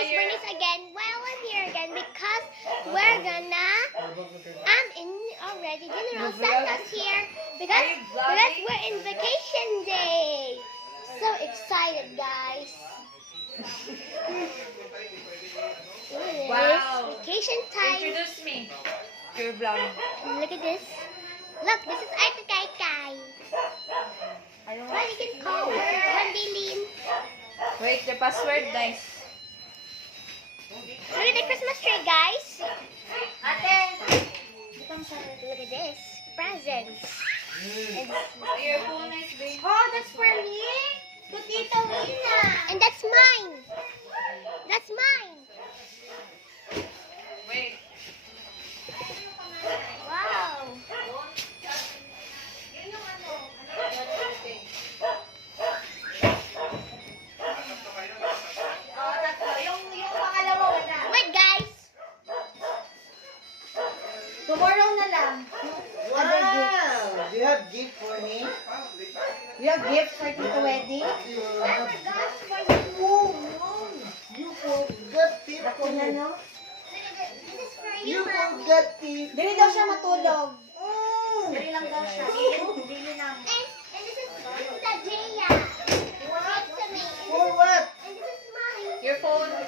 it's Bernice again. Well, I'm here again because we're gonna in already General Santos here because we're in vacation day. So excited, guys. Wow. It's vacation time. Introduce me to your vlog. Look at this. Look, this is Ate Kai Kai. Well, you can call her Wendelin. Wait, the password, guys. Look at the Christmas tree, guys. Ate. Look at this. Presents. Your phone is big. Oh, that's for me? To Tita Wina. And that's mine. That's mine. Wait. Wow. Wait, guys. Tomorrow na lang. Wow! Do you have gift for me? You have gifts for Tito Weddy? I forgot for you. Oh, no! You forgot it Ako for na, me. no? This is for You you, Mom. forgot it. Dili daw siya matulog. Oh! Dili lang daw siya. Dili lang. And this is the Jaya. What? To me. For what? And this is mine. Your phone. And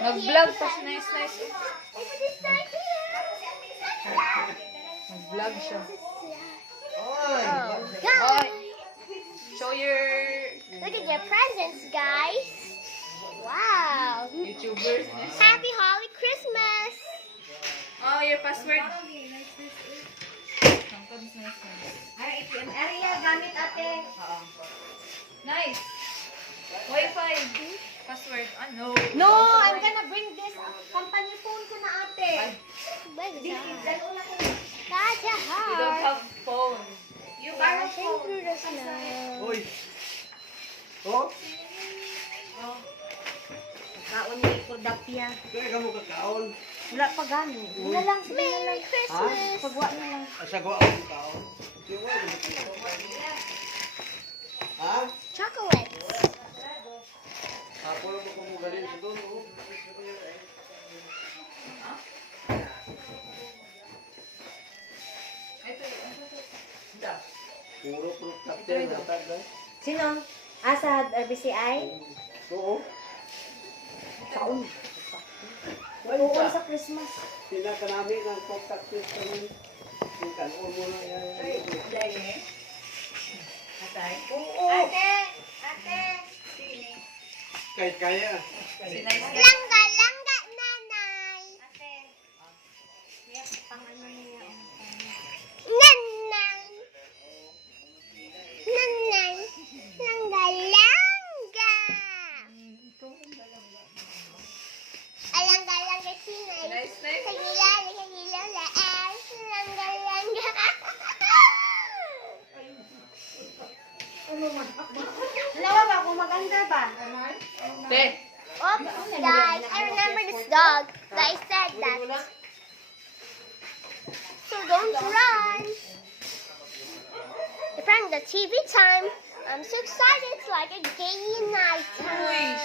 Nag-vlog pa siya. here's Nice. And this is right here. Nag-vlog siya. Oh, Guys. Show your Look at your presents, guys. Wow. YouTubers. Happy Holly Christmas. Oh, your password. Ay, ATM area, gamit ate. Nice. Wi-Fi. Password. No. No, I'm gonna bring this company phone ko na ate. What is that? Dalo na ko. That's a You don't heart. have phone. You borrow Dashing phone. through the snow. Uy. Oh? Kaon ni Kordapia. Kaya ka mo kakaon. Wala pa gani. Wala lang, sige na Merry lang. Christmas. Pagwa na lang. Asagwa ako kaon. Ha? Chocolates. Ako lang mo kung galing sa doon. Oh. Puro fruit cocktail na tagal. Sino? Asad RBCI? Oo. Kaon. Wala Kaon ka. sa Christmas. Pinaka namin ang fruit cocktail kami. Yung kanon mo na yan. Oo. Ate. Kahit kaya. Nice. Langga, langga, nanay. Ate. Pang ano niya. Nanay. Nanay. Langga, langga. Alangga, langga, sinay. Nice. Kagila, kagila, laas. Langga, langga. Dalawa ba kung maganda ba? Te. Oops, guys, I remember this dog. I said that. So don't run. From the TV time, I'm so excited. It's like a gay night time.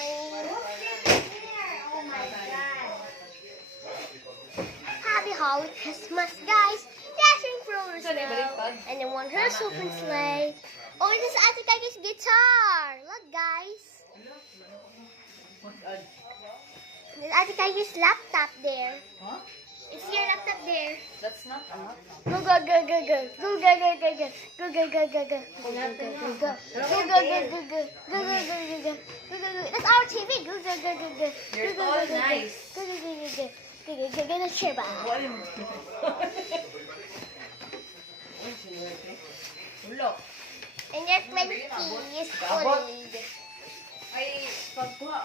Oh my God. Happy Holly Christmas, guys. Dashing through the Saan snow. ibaliktad? And then one horse open sleigh. Oh, this is Ate Kai's guitar. Look, guys. There's Ate Kai's laptop there. Huh? It's your laptop there. That's not a lot. Go, go, go, go, go. Go, go, go, go, go. Go, go, go, go, go. Go, go, go, go, go. Go, go, go, go, go. Go, go, go, go, go. Go, go, go. That's our TV. Go, go, go, go, go. You're Go, go, all go, go, go. nice. Go, go, go, go, go. Go, go, go, go. Let's share ba? Ulok. And your 20 is old. Ay, pagkuha.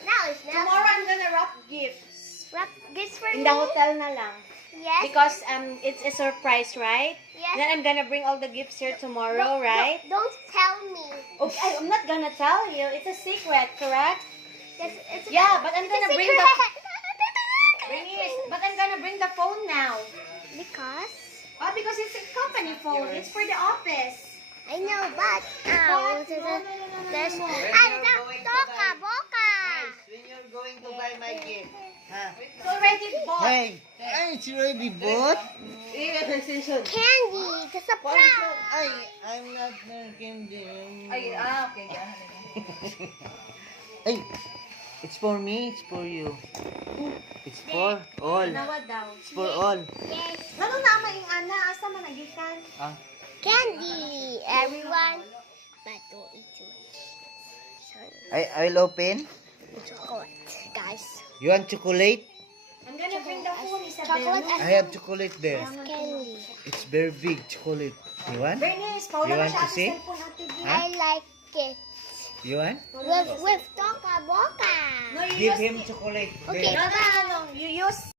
Now it's now. Tomorrow I'm gonna wrap gifts. Wrap gifts for In me. the hotel na lang. Yes. Because it's a surprise, right? Yes. Then I'm gonna bring all the gifts here tomorrow, right? Don't tell me. Okay, I'm not gonna tell you. It's a secret, correct? Yes, it's Yeah, but I'm it's a gonna bring the secret. but I'm gonna bring the phone now. Because Oh, because it's a company phone. It's for the office. I know, but What? there's No, no, no, no, no, there's no. toka boka. Ay, it's ready, bot. Candy. The surprise. I'm not candy. Ay, okay. Ay, it's for me, it's for you. It's for all. Nawa daw. It's for all. Yes. Ano na maing ana? Asa man nagikan? Ah, Candy. Everyone. But don't eat too much. Sorry. I'll open. Chocolate, guys. You want chocolate? I'm gonna bring the phone, Isabel. Chocolate no? and I have chocolate there. candy. It's very big chocolate. You want? Bernice, You paula na want siya to ang see? cellphone natin. Huh? I like it. You want? With Toca Boca. No, you Give use him chocolate Okay, there. No, no, no, no. You use